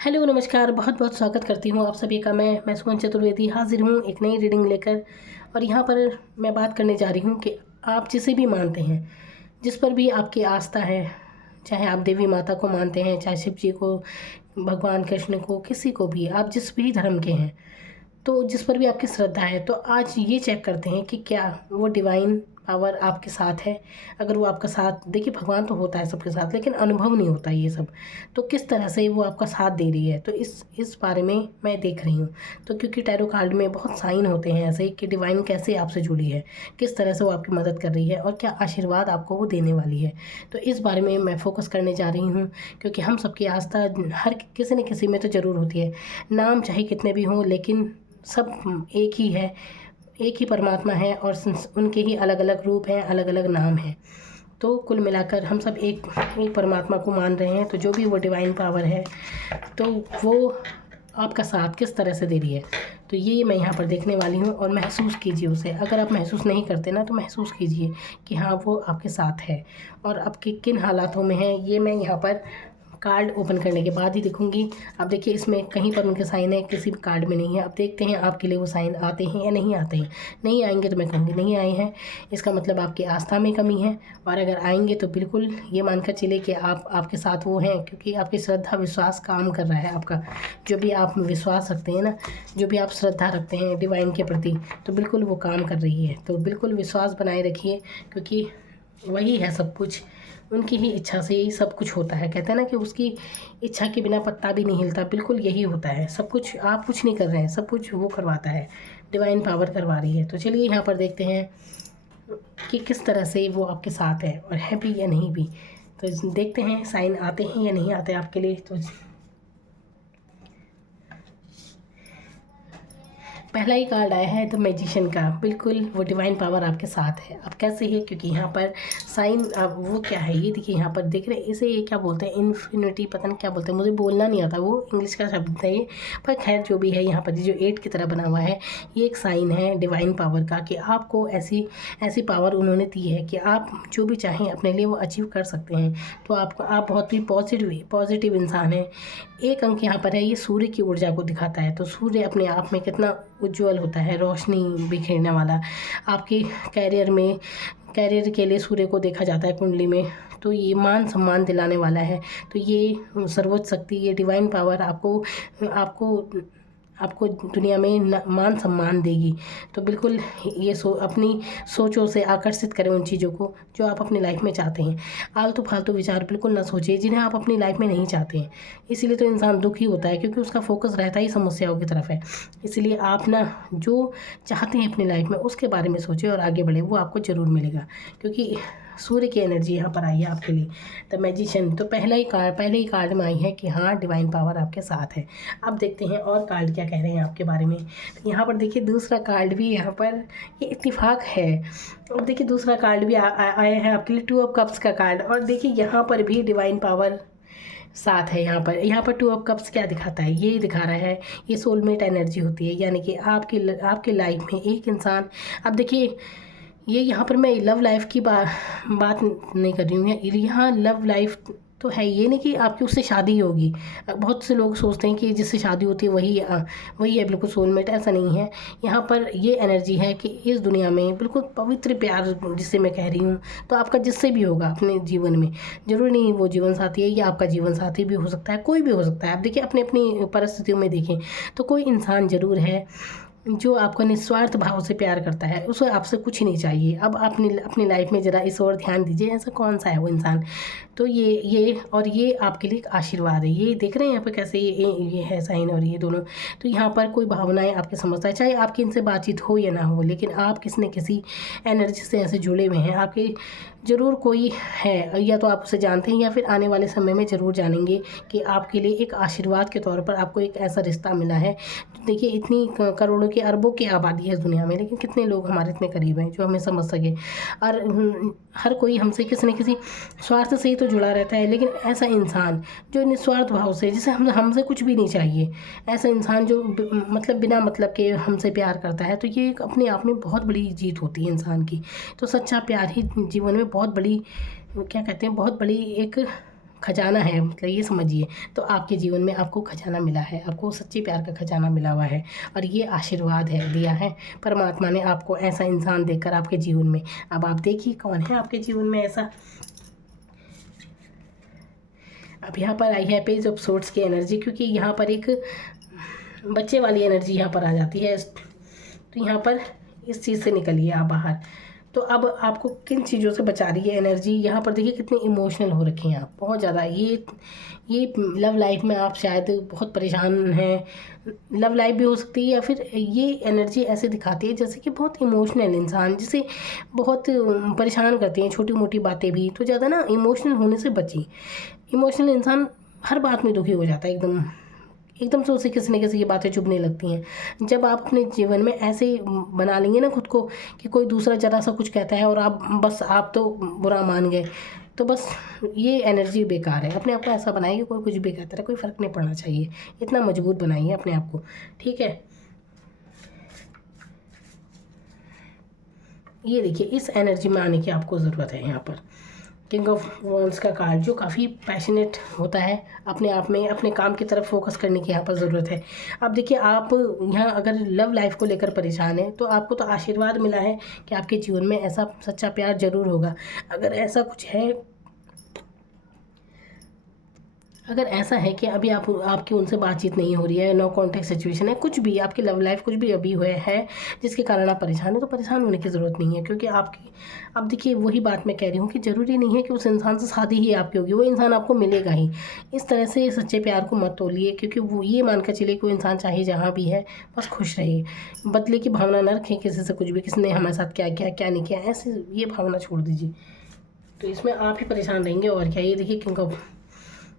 Hello नमस्कार, बहुत बहुत स्वागत करती हूँ आप सभी का। मैं सुमन चतुर्वेदी हाजिर हूँ एक नई रीडिंग लेकर। और यहाँ पर मैं बात करने जा रही हूँ कि आप जिसे भी मानते हैं, जिस पर भी आपकी आस्था है, चाहे आप देवी माता को मानते हैं, चाहे शिव जी को, भगवान कृष्ण को, किसी को भी, आप जिस भी धर्म के हैं, तो जिस पर भी आपकी श्रद्धा है, तो आज ये चेक करते हैं कि क्या वो डिवाइन पावर आपके साथ है। अगर वो आपका साथ, देखिए भगवान तो होता है सबके साथ, लेकिन अनुभव नहीं होता ये सब। तो किस तरह से वो आपका साथ दे रही है, तो इस बारे में मैं देख रही हूँ। तो क्योंकि टैरो कार्ड में बहुत साइन होते हैं ऐसे कि डिवाइन कैसे आपसे जुड़ी है, किस तरह से वो आपकी मदद कर रही है और क्या आशीर्वाद आपको वो देने वाली है। तो इस बारे में मैं फोकस करने जा रही हूँ, क्योंकि हम सबकी आस्था हर किसी न किसी में तो ज़रूर होती है। नाम चाहे कितने भी हों, लेकिन सब एक ही है, एक ही परमात्मा है और उनके ही अलग अलग रूप हैं, अलग अलग नाम हैं। तो कुल मिलाकर हम सब एक एक परमात्मा को मान रहे हैं। तो जो भी वो डिवाइन पावर है, तो वो आपका साथ किस तरह से दे रही है, तो ये मैं यहाँ पर देखने वाली हूँ। और महसूस कीजिए उसे। अगर आप महसूस नहीं करते ना, तो महसूस कीजिए कि हाँ, वो आपके साथ है और आपके किन हालातों में है, ये मैं यहाँ पर कार्ड ओपन करने के बाद ही दिखूंगी। अब देखिए, इसमें कहीं पर उनके साइन है, किसी भी कार्ड में नहीं है। अब देखते हैं आपके लिए वो साइन आते हैं या नहीं आते हैं। नहीं आएंगे तो मैं कहूँगी नहीं आए हैं, इसका मतलब आपकी आस्था में कमी है। और अगर आएंगे तो बिल्कुल ये मानकर चले कि आपके साथ वो हैं, क्योंकि आपकी श्रद्धा विश्वास काम कर रहा है। आपका जो भी आप विश्वास रखते हैं ना, जो भी आप श्रद्धा रखते हैं डिवाइन के प्रति, तो बिल्कुल वो काम कर रही है। तो बिल्कुल विश्वास बनाए रखिए, क्योंकि वही है सब कुछ। उनकी ही इच्छा से ही सब कुछ होता है। कहते हैं ना कि उसकी इच्छा के बिना पत्ता भी नहीं हिलता। बिल्कुल यही होता है सब कुछ। आप कुछ नहीं कर रहे हैं, सब कुछ वो करवाता है, डिवाइन पावर करवा रही है। तो चलिए यहाँ पर देखते हैं कि किस तरह से वो आपके साथ है, और है भी या नहीं भी। तो देखते हैं साइन आते हैं या नहीं आते आपके लिए। तो पहला ही कार्ड आया है द मैजिशियन का। बिल्कुल वो डिवाइन पावर आपके साथ है। अब कैसे है, क्योंकि यहाँ पर साइन, अब वो क्या है ये देखिए, यहाँ पर देख रहे हैं इसे, ये क्या बोलते हैं, इन्फिनिटी, पता नहीं क्या बोलते हैं, मुझे बोलना नहीं आता, वो इंग्लिश का शब्द है ये। पर खैर जो भी है, यहाँ पर जो 8 की तरह बना हुआ है, ये एक साइन है डिवाइन पावर का, कि आपको ऐसी ऐसी पावर उन्होंने दी है कि आप जो भी चाहें अपने लिए वो अचीव कर सकते हैं। तो आप बहुत ही पॉजिटिव इंसान हैं। एक अंक यहाँ पर है, ये सूर्य की ऊर्जा को दिखाता है। तो सूर्य अपने आप में कितना उज्जवल होता है, रोशनी बिखेरने वाला। आपके कैरियर के लिए सूर्य को देखा जाता है कुंडली में। तो ये मान सम्मान दिलाने वाला है। तो ये सर्वोच्च शक्ति, ये डिवाइन पावर आपको आपको आपको दुनिया में मान सम्मान देगी। तो बिल्कुल ये अपनी सोचों से आकर्षित करें उन चीज़ों को जो आप अपनी लाइफ में चाहते हैं। आलतू फालतू विचार बिल्कुल ना सोचिए जिन्हें आप अपनी लाइफ में नहीं चाहते हैं। इसीलिए तो इंसान दुखी होता है, क्योंकि उसका फोकस रहता ही समस्याओं की तरफ है। इसलिए आप ना जो चाहते हैं अपनी लाइफ में, उसके बारे में सोचिए और आगे बढ़े, वो आपको ज़रूर मिलेगा। क्योंकि सूर्य की एनर्जी यहाँ पर आई है आपके लिए, द मैजिशियन। तो पहले ही कार्ड में आई है कि हाँ, डिवाइन पावर आपके साथ है। अब देखते हैं और कार्ड क्या कह रहे हैं आपके बारे में। तो यहाँ पर देखिए दूसरा कार्ड भी, यहाँ पर ये इत्तेफाक है। अब देखिए दूसरा कार्ड भी आया है आपके लिए, 2 ऑफ कप्स का कार्ड। और देखिए यहाँ पर भी डिवाइन पावर साथ है। यहाँ पर 2 ऑफ कप्स क्या दिखाता है, ये दिखा रहा है ये सोलमेट एनर्जी होती है। यानी कि आपके लाइफ में एक इंसान, अब देखिए ये यहाँ पर मैं लव लाइफ की बात नहीं कर रही हूँ। यहाँ लव लाइफ तो है, ये नहीं कि आपकी उससे शादी होगी। बहुत से लोग सोचते हैं कि जिससे शादी होती है वही है बिल्कुल सोलमेट। ऐसा नहीं है। यहाँ पर ये एनर्जी है कि इस दुनिया में बिल्कुल पवित्र प्यार जिसे मैं कह रही हूँ, तो आपका जिससे भी होगा अपने जीवन में, जरूरी नहीं वो जीवन साथी है, या आपका जीवन साथी भी हो सकता है, कोई भी हो सकता है। आप देखिए अपनी अपनी परिस्थितियों में देखें, तो कोई इंसान ज़रूर है जो आपको निस्वार्थ भाव से प्यार करता है, उसे आपसे कुछ नहीं चाहिए। अब अपनी लाइफ में ज़रा इस ओर ध्यान दीजिए, ऐसा कौन सा है वो इंसान। तो ये आपके लिए एक आशीर्वाद है। ये देख रहे हैं यहाँ पर कैसे ये है साइन और ये दोनों। तो यहाँ पर कोई भावनाएं आपके समझता है, चाहे आपकी इनसे बातचीत हो या ना हो, लेकिन आप किसी न किसी एनर्जी से ऐसे जुड़े हुए हैं। आपके ज़रूर कोई है, या तो आप उसे जानते हैं या फिर आने वाले समय में ज़रूर जानेंगे कि आपके लिए एक आशीर्वाद के तौर पर आपको एक ऐसा रिश्ता मिला है। देखिए इतनी करोड़ों की अरबों की आबादी है इस दुनिया में, लेकिन कितने लोग हमारे इतने करीब हैं जो हमें समझ सके। और हर कोई हमसे किसी न किसी स्वार्थ से ही तो जुड़ा रहता है, लेकिन ऐसा इंसान जो निस्वार्थ भाव से, जिसे हमसे कुछ भी नहीं चाहिए, ऐसा इंसान जो मतलब बिना मतलब के हमसे प्यार करता है, तो ये एक अपने आप में बहुत बड़ी जीत होती है इंसान की। तो सच्चा प्यार ही जीवन में बहुत बड़ी, क्या कहते हैं, बहुत बड़ी एक खजाना है, मतलब ये समझिए। तो आपके जीवन में आपको खजाना मिला है, आपको सच्चे प्यार का खजाना मिला हुआ है, और ये आशीर्वाद है, दिया है परमात्मा ने आपको ऐसा इंसान देकर आपके जीवन में। अब आप देखिए कौन है आपके जीवन में ऐसा। अब यहाँ पर आई है पेज ऑफ सोर्ट्स की एनर्जी, क्योंकि यहाँ पर एक बच्चे वाली एनर्जी यहाँ पर आ जाती है। तो यहाँ पर इस चीज़ से निकलिए आप बाहर। तो अब आपको किन चीज़ों से बचा रही है एनर्जी, यहाँ पर देखिए कितने इमोशनल हो रखे हैं आप, बहुत ज़्यादा। ये लव लाइफ में आप शायद बहुत परेशान हैं, लव लाइफ भी हो सकती है, या फिर ये एनर्जी ऐसे दिखाती है जैसे कि बहुत इमोशनल इंसान, जिसे बहुत परेशान करती हैं छोटी मोटी बातें भी। तो ज़्यादा ना इमोशनल होने से बचिए। इमोशनल इंसान हर बात में दुखी हो जाता है एकदम, एकदम से उसे किसी न किसी की बातें चुभने लगती हैं। जब आप अपने जीवन में ऐसे बना लेंगे ना खुद को कि कोई दूसरा ज़रा सा कुछ कहता है और आप तो बुरा मान गए, तो बस ये एनर्जी बेकार है। अपने आप को ऐसा बनाइए कि कोई कुछ भी कहता है, कोई फ़र्क नहीं पड़ना चाहिए, इतना मजबूत बनाइए अपने आप को, ठीक है। ये देखिए इस एनर्जी में आने की आपको ज़रूरत है। यहाँ पर किंग ऑफ वॉन्ड्स का कार्ड जो काफ़ी पैशनेट होता है, अपने आप में अपने काम की तरफ फोकस करने की यहाँ पर ज़रूरत है। अब देखिए आप यहाँ अगर लव लाइफ को लेकर परेशान हैं, तो आपको तो आशीर्वाद मिला है कि आपके जीवन में ऐसा सच्चा प्यार ज़रूर होगा। अगर ऐसा कुछ है, अगर ऐसा है कि अभी आपकी उनसे बातचीत नहीं हो रही है, नो कॉन्टैक्ट सिचुएशन है, कुछ भी आपकी लव लाइफ कुछ भी अभी हुए है जिसके कारण आप परेशान हैं, तो परेशान होने की ज़रूरत नहीं है। क्योंकि आपकी, अब देखिए वही बात मैं कह रही हूँ कि ज़रूरी नहीं है कि उस इंसान से शादी ही आपकी होगी, वो इंसान आपको मिलेगा ही। इस तरह से सच्चे प्यार को मत तोलिए, क्योंकि वो ये मानकर चलिए कि वो इंसान चाहे जहाँ भी है बस खुश रहिए। बदले की भावना न रखें किसी से, कुछ भी किसी ने हमारे साथ क्या किया क्या नहीं किया, ऐसे ये भावना छोड़ दीजिए। तो इसमें आप ही परेशान रहेंगे और क्या। ये देखिए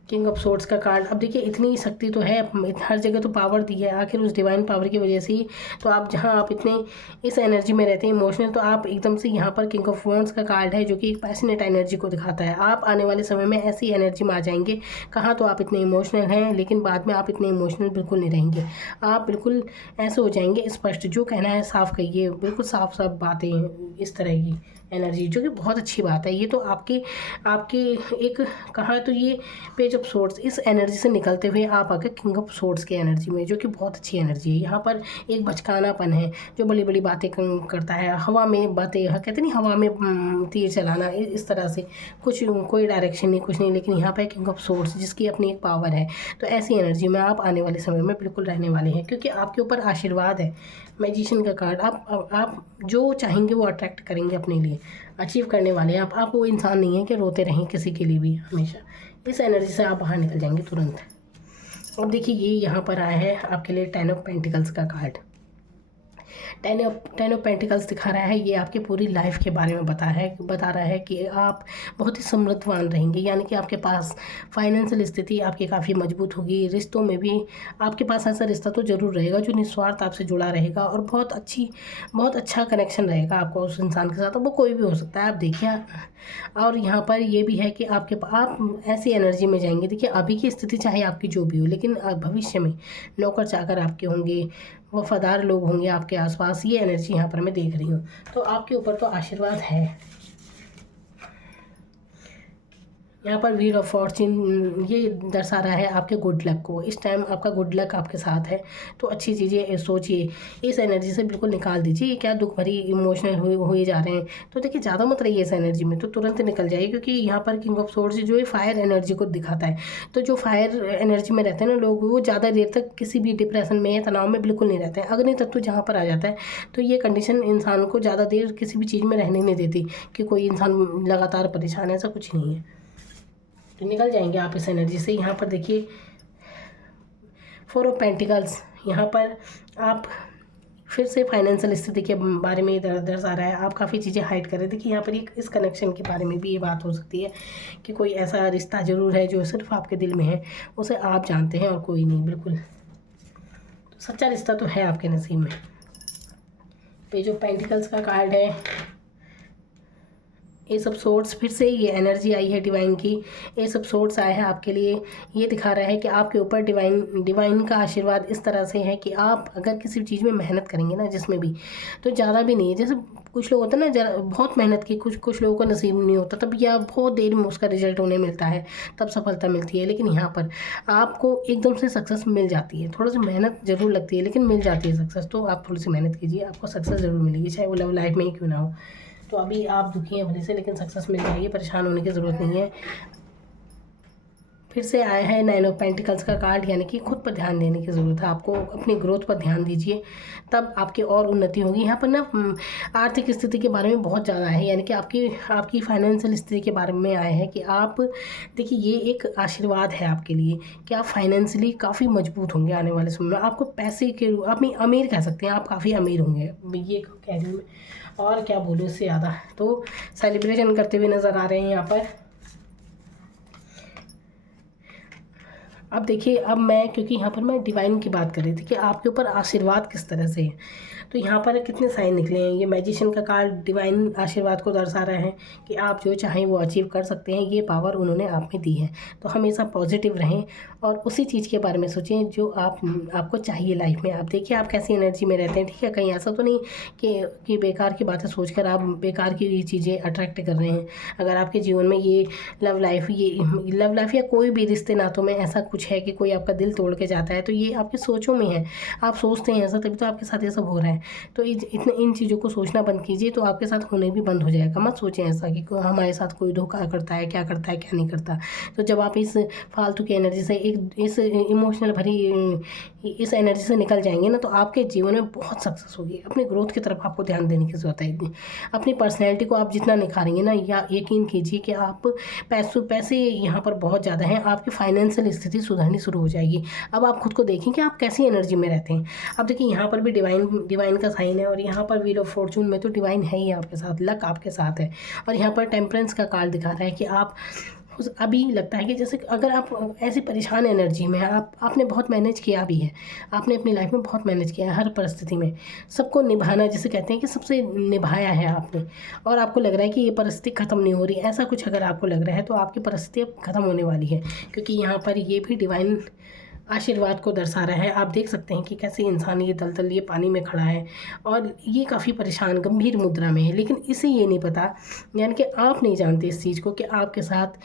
किंग ऑफ सोर्ड्स का कार्ड। अब देखिए इतनी शक्ति तो है, हर जगह तो पावर दी है, आखिर उस डिवाइन पावर की वजह से ही तो आप, जहां आप इतने इस एनर्जी में रहते हैं इमोशनल, तो आप एकदम से यहाँ पर किंग ऑफ वॉन्ड्स का कार्ड है जो कि एक पैशनेट एनर्जी को दिखाता है। आप आने वाले समय में ऐसी एनर्जी में आ जाएंगे, कहाँ तो आप इतने इमोशनल हैं, लेकिन बाद में आप इतने इमोशनल बिल्कुल नहीं रहेंगे। आप बिल्कुल ऐसे हो जाएंगे स्पष्ट, जो कहना है साफ कहिए, बिल्कुल साफ साफ बातें, इस तरह की एनर्जी, जो कि बहुत अच्छी बात है। ये तो आपके एक कहा तो ये पेज ऑफ सोर्ड्स, इस एनर्जी से निकलते हुए आप आके किंग ऑफ सोर्ड्स की एनर्जी में, जो कि बहुत अच्छी एनर्जी है। यहाँ पर एक बचकानापन है जो बड़ी बड़ी बातें करता है, हवा में बातें, कहते नहीं हवा में तीर चलाना, इस तरह से कुछ, कोई डायरेक्शन नहीं, कुछ नहीं, लेकिन यहाँ पर किंग ऑफ सोर्ड्स जिसकी अपनी एक पावर है। तो ऐसी एनर्जी में आप आने वाले समय में बिल्कुल रहने वाले हैं, क्योंकि आपके ऊपर आशीर्वाद है। मैजिशियन का कार्ड, आप जो चाहेंगे वो अट्रैक्ट करेंगे अपने लिए, अचीव करने वाले हैं आप वो इंसान नहीं है कि रोते रहें किसी के लिए भी हमेशा। इस एनर्जी से आप बाहर निकल जाएंगे तुरंत। अब देखिए ये यहाँ पर आया है आपके लिए 10 ऑफ पेंटिकल्स का कार्ड। 10 ऑफ पेंटिकल्स दिखा रहा है, ये आपकी पूरी लाइफ के बारे में बता रहा है कि आप बहुत ही समृद्धवान रहेंगे, यानी कि आपके पास फाइनेंशियल स्थिति आपकी काफ़ी मजबूत होगी। रिश्तों में भी आपके पास ऐसा रिश्ता तो ज़रूर रहेगा जो निस्वार्थ आपसे जुड़ा रहेगा, और बहुत अच्छा कनेक्शन रहेगा आपका उस इंसान के साथ, वो कोई भी हो सकता है। आप देखिए, और यहाँ पर ये भी है कि आप ऐसी एनर्जी में जाएंगे। देखिए अभी की स्थिति चाहे आपकी जो भी हो, लेकिन भविष्य में नौकर चाकर आपके होंगे, वफादार लोग होंगे आपके आसपास, ये एनर्जी यहाँ पर मैं देख रही हूँ। तो आपके ऊपर तो आशीर्वाद है। यहाँ पर व्हील ऑफ फॉर्च्यून ये दर्शा रहा है आपके गुड लक को। इस टाइम आपका गुड लक आपके साथ है, तो अच्छी चीज़ें सोचिए, इस एनर्जी से बिल्कुल निकाल दीजिए। ये क्या दुख भरी इमोशनल हुए जा रहे हैं, तो देखिए ज़्यादा मत रहिए इस एनर्जी में, तो तुरंत निकल जाइए। क्योंकि यहाँ पर किंग ऑफ सोर्ड्स जो है फायर एनर्जी को दिखाता है, तो जो फायर एनर्जी में रहते हैं ना लोग, वो ज़्यादा देर तक किसी भी डिप्रेशन में या तनाव में बिल्कुल नहीं रहते हैं। अग्नि तत्व जहाँ पर आ जाता है, तो ये कंडीशन इंसान को ज़्यादा देर किसी भी चीज़ में रहने नहीं देती कि कोई इंसान लगातार परेशान है, ऐसा कुछ नहीं है। तो निकल जाएंगे आप इस एनर्जी से। यहाँ पर देखिए 4 ऑफ पेंटिकल्स, यहाँ पर आप फिर से फाइनेंशियल स्थिति के बारे में दर्शा रहा है। आप काफ़ी चीज़ें हाइड कर रहे हैं। देखिए यहाँ पर एक इस कनेक्शन के बारे में भी ये बात हो सकती है कि कोई ऐसा रिश्ता ज़रूर है जो सिर्फ आपके दिल में है, उसे आप जानते हैं और कोई नहीं। बिल्कुल तो सच्चा रिश्ता तो है आपके नसीब में। पेज ऑफ पेंटिकल्स का कार्ड है, एस ऑफ सोर्ड्स, फिर से ये एनर्जी आई है डिवाइन की। एस ऑफ सोर्ड्स आया है आपके लिए, ये दिखा रहा है कि आपके ऊपर डिवाइन का आशीर्वाद इस तरह से है कि आप अगर किसी चीज़ में मेहनत करेंगे ना, जिसमें भी, तो ज़्यादा भी नहीं है, जैसे कुछ लोग होते हैं ना जरा बहुत मेहनत की, कुछ कुछ लोगों को नसीब नहीं होता, तब या बहुत देर में उसका रिजल्ट उन्हें मिलता है, तब सफलता मिलती है। लेकिन यहाँ पर आपको एकदम से सक्सेस मिल जाती है। थोड़ा सा मेहनत ज़रूर लगती है लेकिन मिल जाती है सक्सेस। तो आप थोड़ी सी मेहनत कीजिए, आपको सक्सेस ज़रूर मिलेगी, चाहे वो लव लाइफ में ही क्यों ना हो। तो अभी आप दुखी हैं भले से, लेकिन सक्सेस मिल जाएगी, परेशान होने की ज़रूरत नहीं है। फिर से आया है 9 ऑफ पेंटिकल्स का कार्ड, यानी कि खुद पर ध्यान देने की ज़रूरत है आपको, अपनी ग्रोथ पर ध्यान दीजिए, तब आपकी और उन्नति होगी। यहाँ पर ना आर्थिक स्थिति के बारे में बहुत ज़्यादा है, यानी कि आपकी फाइनेंशियल स्थिति के बारे में आया है कि आप देखिए, ये एक आशीर्वाद है आपके लिए कि आप फाइनेंशियली काफ़ी मजबूत होंगे आने वाले समय में। आपको पैसे के आप अमीर कह सकते हैं, आप काफ़ी अमीर होंगे, ये कह रही हूँ मैं, और क्या बोलूँ इससे ज़्यादा। तो सेलिब्रेशन करते हुए नज़र आ रहे हैं यहाँ पर। अब देखिए, अब मैं क्योंकि यहाँ पर मैं डिवाइन की बात कर रही थी कि आपके ऊपर आशीर्वाद किस तरह से है, तो यहाँ पर कितने साइन निकले हैं। ये मैजिशियन का कार्ड डिवाइन आशीर्वाद को दर्शा रहा है कि आप जो चाहें वो अचीव कर सकते हैं, ये पावर उन्होंने आप में दी है। तो हमेशा पॉजिटिव रहें और उसी चीज़ के बारे में सोचें जो आपको चाहिए लाइफ में। आप देखिए आप कैसी एनर्जी में रहते हैं, ठीक है। कहीं ऐसा तो नहीं कि बेकार की बातें सोचकर आप बेकार की चीज़ें अट्रैक्ट कर रहे हैं। अगर आपके जीवन में ये लव लाइफ या कोई भी रिश्ते नातों में ऐसा कुछ है कि कोई आपका दिल तोड़ के जाता है, तो ये आपकी सोचों में है। आप सोचते हैं ऐसा, तभी तो आपके साथ ये सब हो रहा है। तो इतने इन चीज़ों को सोचना बंद कीजिए, तो आपके साथ होने भी बंद हो जाएगा। मत सोचें ऐसा कि हमारे साथ कोई धोखा करता है, क्या करता है क्या नहीं करता। तो जब आप इस फालतू की एनर्जी से इस इमोशनल भरी इस एनर्जी से निकल जाएंगे ना, तो आपके जीवन में बहुत सक्सेस होगी। अपनी ग्रोथ की तरफ आपको ध्यान देने की ज़रूरत है। अपनी पर्सनैलिटी को आप जितना निखारेंगे ना, या यकीन कीजिए कि आप पैसे यहाँ पर बहुत ज़्यादा हैं, आपकी फाइनेंशियल स्थिति सुधरनी शुरू हो जाएगी। अब आप खुद को देखें कि आप कैसी एनर्जी में रहते हैं। अब देखिए, यहाँ पर भी डिवाइन का साइन है, और यहाँ पर व्हील ऑफ फॉर्चून में तो डिवाइन है ही आपके साथ, लक आपके साथ है। और यहाँ पर टेम्परेंस का कार्ड दिखा रहा है कि आप अभी लगता है कि जैसे अगर आप ऐसी परेशान एनर्जी में आपने बहुत मैनेज किया भी है, आपने अपनी लाइफ में बहुत मैनेज किया है हर परिस्थिति में, सबको निभाना जिसे कहते हैं कि सबसे निभाया है आपने, और आपको लग रहा है कि ये परिस्थिति ख़त्म नहीं हो रही, ऐसा कुछ अगर आपको लग रहा है तो आपकी परिस्थिति अब ख़त्म होने वाली है। क्योंकि यहाँ पर ये भी डिवाइन आशीर्वाद को दर्शा रहा है। आप देख सकते हैं कि कैसे इंसान ये दलदल ये पानी में खड़ा है, और ये काफ़ी परेशान गंभीर मुद्रा में है, लेकिन इसे ये नहीं पता, यानी कि आप नहीं जानते इस चीज़ को कि आपके साथ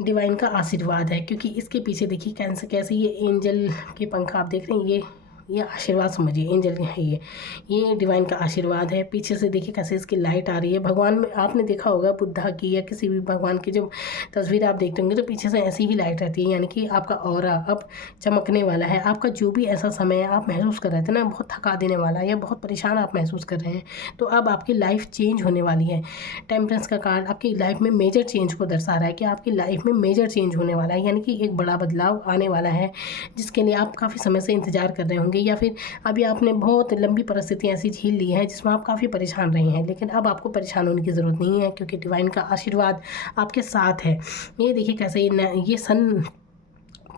डिवाइन का आशीर्वाद है। क्योंकि इसके पीछे देखिए कैसे ये एंजल के पंख आप देख रहे हैं, ये आशीर्वाद समझिए, एंजल है ये डिवाइन का आशीर्वाद है। पीछे से देखिए कैसे इसकी लाइट आ रही है। भगवान में आपने देखा होगा बुद्धा की या किसी भी भगवान की जब तस्वीर आप देखते होंगे तो पीछे से ऐसी ही लाइट रहती है, यानी कि आपका ऑरा अब चमकने वाला है। आपका जो भी ऐसा समय है आप महसूस कर रहे थे ना बहुत थका देने वाला या बहुत परेशान आप महसूस कर रहे हैं, तो अब आपकी लाइफ चेंज होने वाली है। टेम्परेंस का कार्ड आपकी लाइफ में मेजर चेंज को दर्शा रहा है कि आपकी लाइफ में मेजर चेंज होने वाला है, यानी कि एक बड़ा बदलाव आने वाला है, जिसके लिए आप काफ़ी समय से इंतजार कर रहे होंगे, या फिर अभी आपने बहुत लंबी परिस्थितियाँ ऐसी झेल ली है जिसमें आप काफ़ी परेशान रहे हैं। लेकिन अब आपको परेशान होने की ज़रूरत नहीं है, क्योंकि डिवाइन का आशीर्वाद आपके साथ है। ये देखिए कैसे ये सन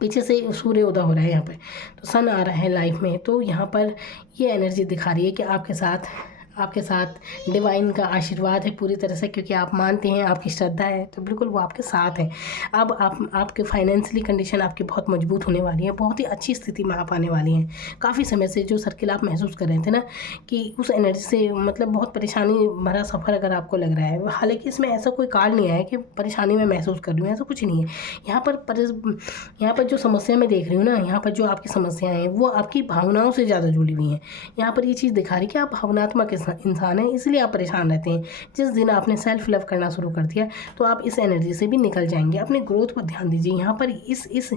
पीछे से सूर्य उदय हो रहा है यहाँ पर, तो सन आ रहा है लाइफ में। तो यहाँ पर ये एनर्जी दिखा रही है कि आपके साथ डिवाइन का आशीर्वाद है पूरी तरह से, क्योंकि आप मानते हैं, आपकी श्रद्धा है, तो बिल्कुल वो आपके साथ है। अब आपके फाइनेंशियली कंडीशन आपकी बहुत मजबूत होने वाली है, बहुत ही अच्छी स्थिति में आप आने वाली हैं। काफ़ी समय से जो सर्किल आप महसूस कर रहे थे ना कि उस एनर्जी से मतलब बहुत परेशानी भरा सफ़र अगर आपको लग रहा है, हालांकि इसमें ऐसा कोई कार्ड नहीं आया कि परेशानी में महसूस कर रही हूँ, ऐसा कुछ नहीं है। यहाँ पर जो समस्या मैं देख रही हूँ ना, यहाँ पर जो आपकी समस्याएँ हैं वो आपकी भावनाओं से ज़्यादा जुड़ी हुई हैं। यहाँ पर ये चीज़ दिखा रही है कि आप भावनात्मक इंसान है, इसलिए आप परेशान रहते हैं। जिस दिन आपने सेल्फ लव करना शुरू कर दिया तो आप इस एनर्जी से भी निकल जाएंगे। अपने ग्रोथ पर ध्यान दीजिए। यहाँ पर इस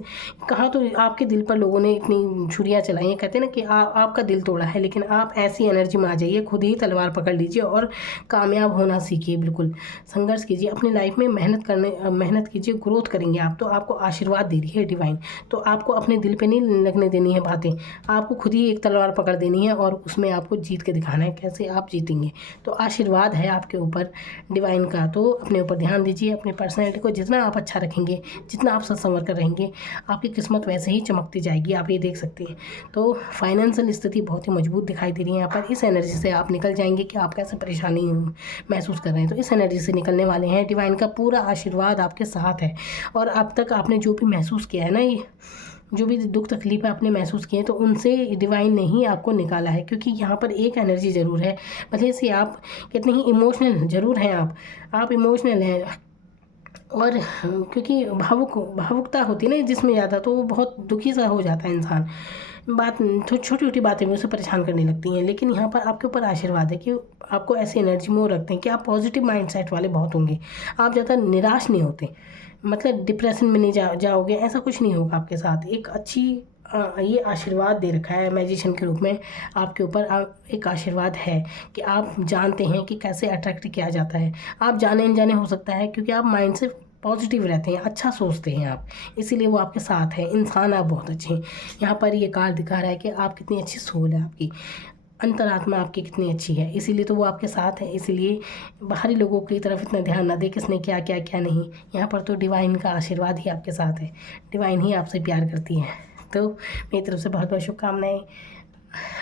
कहा तो आपके दिल पर लोगों ने इतनी छुरियाँ चलाई हैं, कहते हैं ना कि आपका दिल तोड़ा है, लेकिन आप ऐसी एनर्जी में आ जाइए, खुद ही तलवार पकड़ लीजिए और कामयाब होना सीखिए। बिल्कुल संघर्ष कीजिए अपनी लाइफ में, मेहनत कीजिए, ग्रोथ करेंगे आप। तो आपको आशीर्वाद दे रही है डिवाइन, तो आपको अपने दिल पे नहीं लगने देनी है बातें, आपको खुद ही एक तलवार पकड़ देनी है और उसमें आपको जीत के दिखाना है कैसे आप जीतेंगे। तो आशीर्वाद है आपके ऊपर डिवाइन का, तो अपने ऊपर ध्यान दीजिए। अपनी पर्सनैलिटी को जितना आप अच्छा रखेंगे, जितना आप सत्संवर कर रहेंगे, आपकी किस्मत वैसे ही चमकती जाएगी। आप ये देख सकते हैं। तो फाइनेंशियल स्थिति बहुत ही मजबूत दिखाई दे रही है यहाँ पर। इस एनर्जी से आप निकल जाएंगे कि आप कैसे परेशानी महसूस कर रहे हैं, तो इस एनर्जी से निकलने वाले हैं। डिवाइन का पूरा आशीर्वाद आपके साथ है, और अब तक आपने जो भी महसूस किया है ना, जो भी दुख तकलीफ आपने महसूस किए तो उनसे डिवाइन ने ही आपको निकाला है, क्योंकि यहाँ पर एक एनर्जी ज़रूर है। भले से आप कितने ही इमोशनल ज़रूर हैं, आप इमोशनल हैं, और क्योंकि भावुकता होती है ना जिसमें ज़्यादा, तो वो बहुत दुखी सा हो जाता है इंसान। छोटी छोटी बातें भी उसे परेशान करने लगती हैं। लेकिन यहाँ पर आपके ऊपर आशीर्वाद है कि आपको ऐसी एनर्जी में वो रखते हैं कि आप पॉजिटिव माइंडसेट वाले बहुत होंगे। आप ज़्यादा निराश नहीं होते, मतलब डिप्रेशन में नहीं जाओगे, ऐसा कुछ नहीं होगा आपके साथ। एक अच्छी ये आशीर्वाद दे रखा है मैजिशियन के रूप में आपके ऊपर। एक आशीर्वाद है कि आप जानते हैं कि कैसे अट्रैक्ट किया जाता है। आप जाने अनजाने हो सकता है, क्योंकि आप माइंड से पॉजिटिव रहते हैं, अच्छा सोचते हैं आप, इसीलिए वो आपके साथ है। इंसान आप बहुत अच्छे हैं। यहाँ पर ये कार्ड दिखा रहा है कि आप कितनी अच्छी सोल है, आपकी अंतरात्मा आपकी कितनी अच्छी है, इसीलिए तो वो आपके साथ है। इसीलिए बाहरी लोगों की तरफ इतना ध्यान ना दे किसने क्या क्या क्या नहीं। यहाँ पर तो डिवाइन का आशीर्वाद ही आपके साथ है, डिवाइन ही आपसे प्यार करती है। तो मेरी तरफ से बहुत बहुत शुभकामनाएं।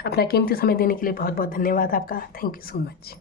अपना कीमती समय देने के लिए बहुत बहुत धन्यवाद आपका। Thank you so much.